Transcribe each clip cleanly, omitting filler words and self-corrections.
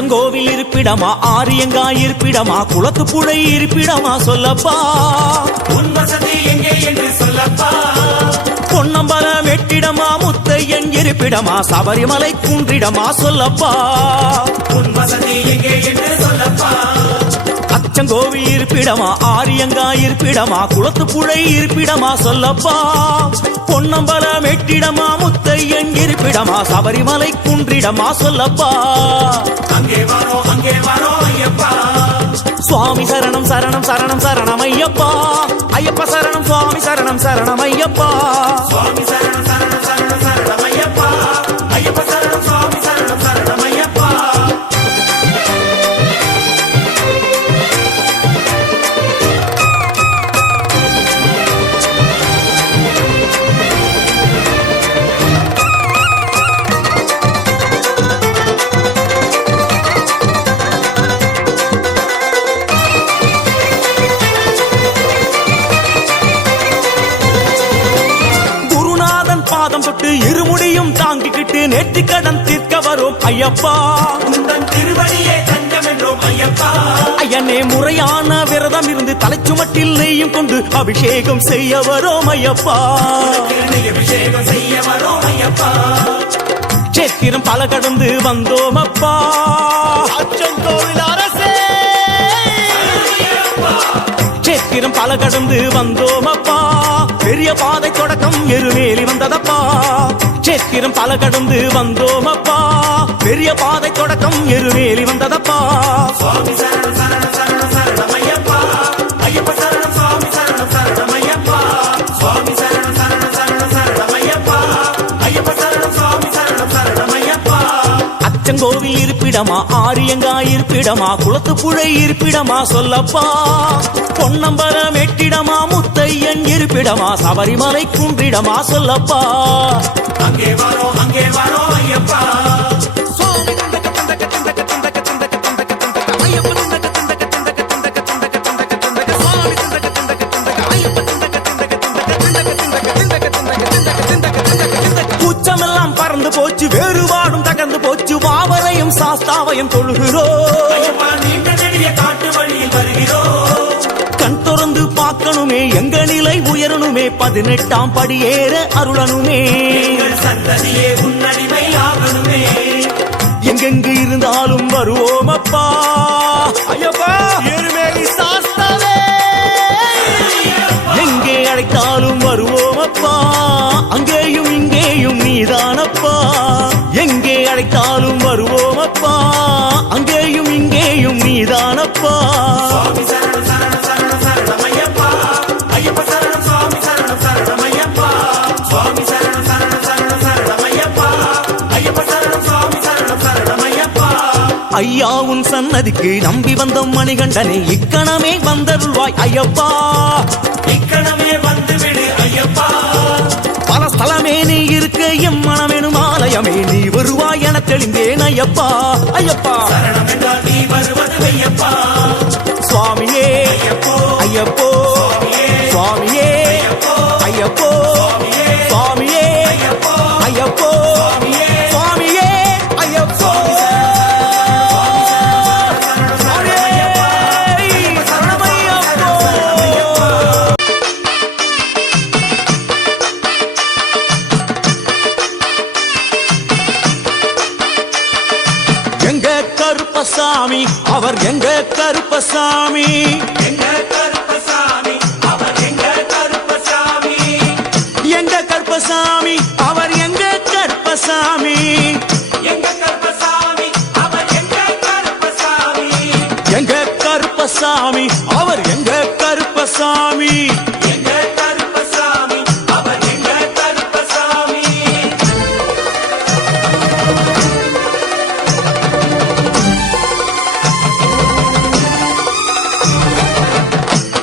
அச்சங்கோவில் இருப்பிடமா, ஆரியங்காய் இருப்பிடமா, குளத்து புழை இருப்பிடமா சொல்லப்பா. உன் வசதி எங்கே என்று சொல்லப்பா. பொன்னம்பலம் வெட்டிடமா, முத்தையன் இருப்பிடமா, சபரிமலை குன்றிடமா சொல்லப்பா. உன் வசதி எங்கே என்று சொல்லப்பா. அச்சங்கோவில் இருப்பிடமா, ஆரியங்காய் இருப்பிடமா, குளத்து புழை இருப்பிடமா சொல்லப்பா. பொன்னம்பலம் வெட்டிடமா, முத்தையன் இருப்பிடமா, சபரிமலை குன்றிடமா சொல்லப்பா. அங்கே வாரோ ஐயப்பா. சுவாமி சரணம் சரணம் சரணம் சரணம் ஐயப்பா. ஐயப்ப சரணம் சுவாமி சரணம் சரணம் ஐயப்பா. சுவாமி சரணம் சரணம் சரணம் சரணம் ஐயப்பா. ஐயப்ப சரணம் சுவாமி சரணம் சரணம் ஐயப்பா. இருமுடியும் தாங்கிக்கிட்டு நேற்று கடன் தீர்க்க வரும் ஐயப்பா. உந்தன் திருவடியே தஞ்சம் என்றோம் ஐயப்பா. ஐயனே முறையான விரதம் இருந்து தலைச்சுமட்டில் நெய்யும் கொண்டு அபிஷேகம் செய்ய வரோம் ஐயப்பா. அபிஷேகம் செய்ய வரோம் ஐயப்பா. சேத்திரம் பல கடந்து வந்தோம் அப்பா. அச்சங்கோவில் அரசே சேத்திரம் பல கடந்து வந்தோம் அப்பா. பெரிய பாதை தொடக்கம் எருமேலி வந்ததப்பா. சேத்திரம் பல கடந்து வந்தோம் அப்பா. பெரிய பாதை தொடக்கம் எருமேலி வந்ததப்பா. சுவாமி சரணம் சரணம் சரணம் சரணம் ஐயப்பா. ஐயப்ப சரணம் சுவாமி சரணம் சரணம் ஐயப்பா. சுவாமி சரணம் சரணம் சரணம் சரணம் ஐயப்பா. ஐயப்ப சரணம் சுவாமி சரணம் சரணம் ஐயப்பா. அச்சங்கோவில் இருப்பிடமா, ஆரியங்காய் இருப்பிடமா, குளத்து புழை இருப்பிடமா சொல்லப்பா. பொன்னம்பலம் வெட்டிடமா, முத்தையன் இருப்பிடமா, சபரிமலை குன்றிடமா சொல்லப்பா. அங்கே வாரோ ஐயப்பா. கூச்சமெல்லாம் பறந்து போச்சு, வேறுபாடும் தகர்ந்து போச்சு, வாவரையும் சாஸ்தாவையும் தொழுகிறோம். நீண்ட நெடிய காட்டு வழியில் வருகிறோம். கண் திறந்து பார்க்கணுமே, எங்க நிலை உயரணுமே, 18ஆம் படியேற அருளனுமே. சந்ததியே உன்னடிமை ஆகணுமே. எங்கெங்கு இருந்தாலும் வருவோம் அப்பா. ஐயப்பா எருமேலி சாஸ்தாவே எங்கே அழைத்தாலும் வருவோம் அப்பா. அங்கேயும் இங்கேயும் நீதானப்பா. எங்கே அழைத்தாலும் வருவோம் அப்பா. அங்கேயும் இங்கேயும் நீதானப்பா. சுவாமி சரணம் சரணம் சரணம் சரணம் ஐயப்பா. ஐயப்ப சரணம் சுவாமி சரணம் சரணம் ஐயப்பா. சுவாமி சரணம் சரணம் சரணம் சரணம் ஐயப்பா. ஐயப்ப சரணம் சுவாமி சரணம் சரணம் ஐயப்பா. ஐயா உன் சன்னதிக்கு நம்பி வந்தோம் மணிகண்டனே, இக்கணமே வந்தருள்வாய் ஐயப்பா. இக்கணமே வந்துவிடு ஐயப்பா. பல ஸ்தலமே நீ இருக்க, எம் மனமெனும் ஆலயமே நீ வருவாய் என தெளிந்தேன் ஐயப்பா. ஐயப்பா சரணம் என்றால் நீ வருவது ஐயப்பா. சுவாமியே ஐயப்போ ஐயப்போ சுவாமியே ஐயப்போ சுவாமியே ஐயப்போ சுவாமியே ஐயப்போ. எங்க கருப்பசாமி அவர் எங்க கருப்பசாமி. எங்க கருப்பசாமி அவர் எங்க கருப்பசாமி. எங்க கருப்பசாமி அவர் எங்க கருப்பசாமி. எங்க கருப்பசாமி அவர் எங்க கருப்பசாமி. எங்க கருப்பசாமி அவர் எங்க கருப்பசாமி. எங்க கருப்பசாமி அவர் எங்க கருப்பசாமி.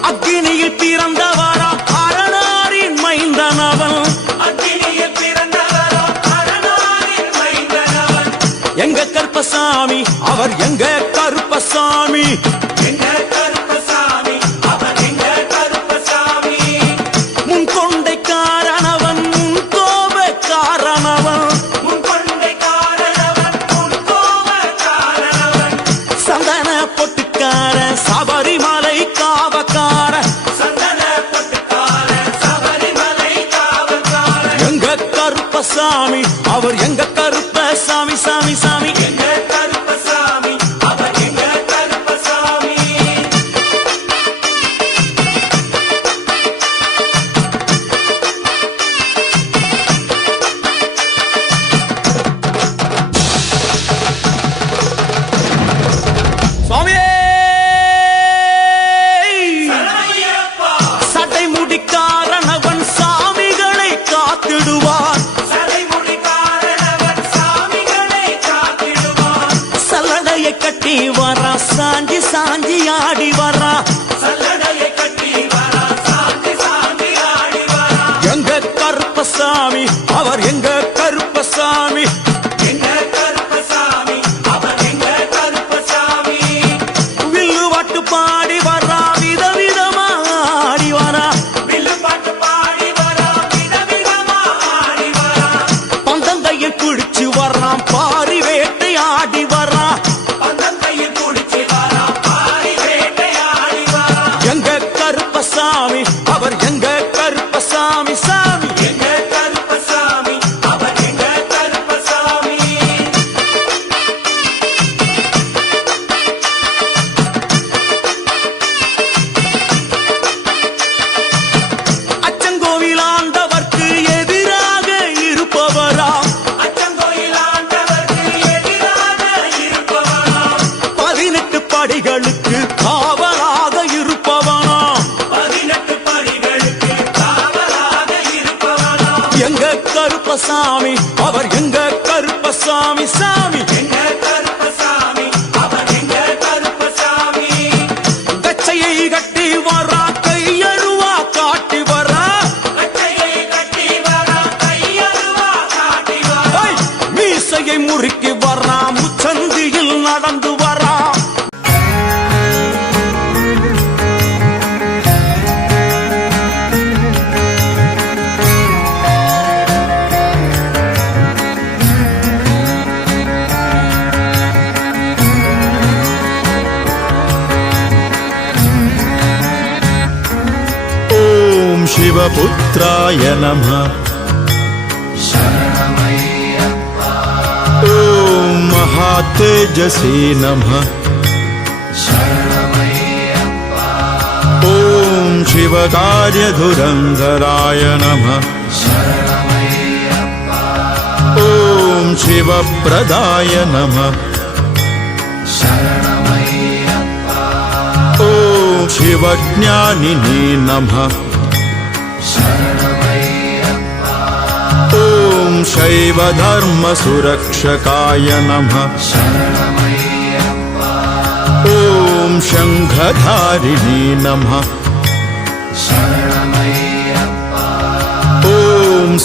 அக்னியில் பிறந்தவரா அரணாரின் மைந்தனவன். அக்னியில் பிறந்தவரோ அரணாரின் மைந்தனவன். எங்க கருப்பசாமி அவர் எங்க கருப்பசாமி. எங்க கருப்பசாமி அவர் எங்க கருப்பசாமி. முன் கொண்டைக்காரனவன் முன் கோபக்காரனவன். முன் கொண்டை காரணவன் முன் கோப காரணவன். சல்லடையை கட்டி வரா சாஞ்சி சாஞ்சி ஆடி வரா சல்லடையை கட்டி வரா சாந்தி சாந்தி ஆடி வரா எங்க கருப்பசாமி அவர் எங்க கருப்பசாமி எங்க கருப்பசாமி அவர் எங்க கருப்பசாமி வில்லு வாட்டு பாடி வரா விதவிதமா ஆடி வரா வில்லு பாட்டு பாடி வரா விதவிதமா ஆடி வரா பந்தங்கையில் குடிச்சு வர்றான் பாரி வேட்டை ஆடி வரா பந்தங்கையில் குடிச்சு வரா பாரி வேட்டையாடி வரா எங்க கருப்பசாமி அவர் எங்க கருப்பசாமி சாமி எங்க கருப்பசாமி அவர் எங்க கருப்பசாமி அச்சங்கோவில் ஆண்டவர்க்கு எதிராக இருப்பவரா அச்சங்கோயில் ஆண்டவருக்கு எதிராக இருப்பவனாம் 18 படிகளுக்கு காவலாக இருப்பவனா 18 படிகளுக்கு காவலாக இருப்பவனாம் எங்க கருப்பசாமி அவர் எங்க கருப்பசாமி சாமி எங்க கருப்பசாமி அவர் எங்க கருப்பசாமி கச்சையை கட்டி வரா கையருவா காட்டி வரா கட்டையை கட்டி வரா கையருவா காட்டி வரா ஐ! மீசையை முறுக்கி வரா முச்சந்தியில் நடந்து வரா ॐ शिवपुत्राय नमः ॐ महातेजसे नमः ॐ शिवकार्यधुरन्धराय नमः ॐ शिवप्रदाय नमः ॐ शिवज्ञानिने नमः ॐ शैवधर्मसुरक्षकाय नमः ॐ शङ्खधारिणे नमः ॐ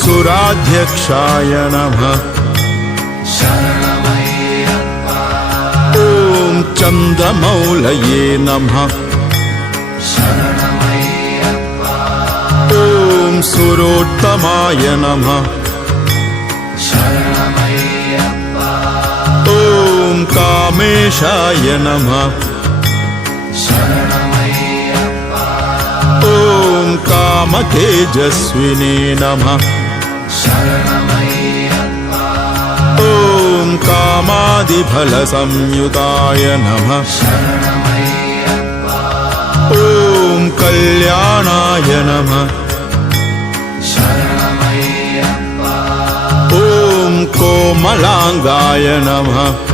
सुराध्यक्षाय नमः ॐ चन्द्रमौलये नमः ॐ सुरोत्तमाय नमः ॐ कामेशाय नमः ॐ कामतेजस्विने नमः ॐ कामादिफलसंयुताय नमः ॐ कल्याणाय नमः ॐ कोमलाङ्गाय नमः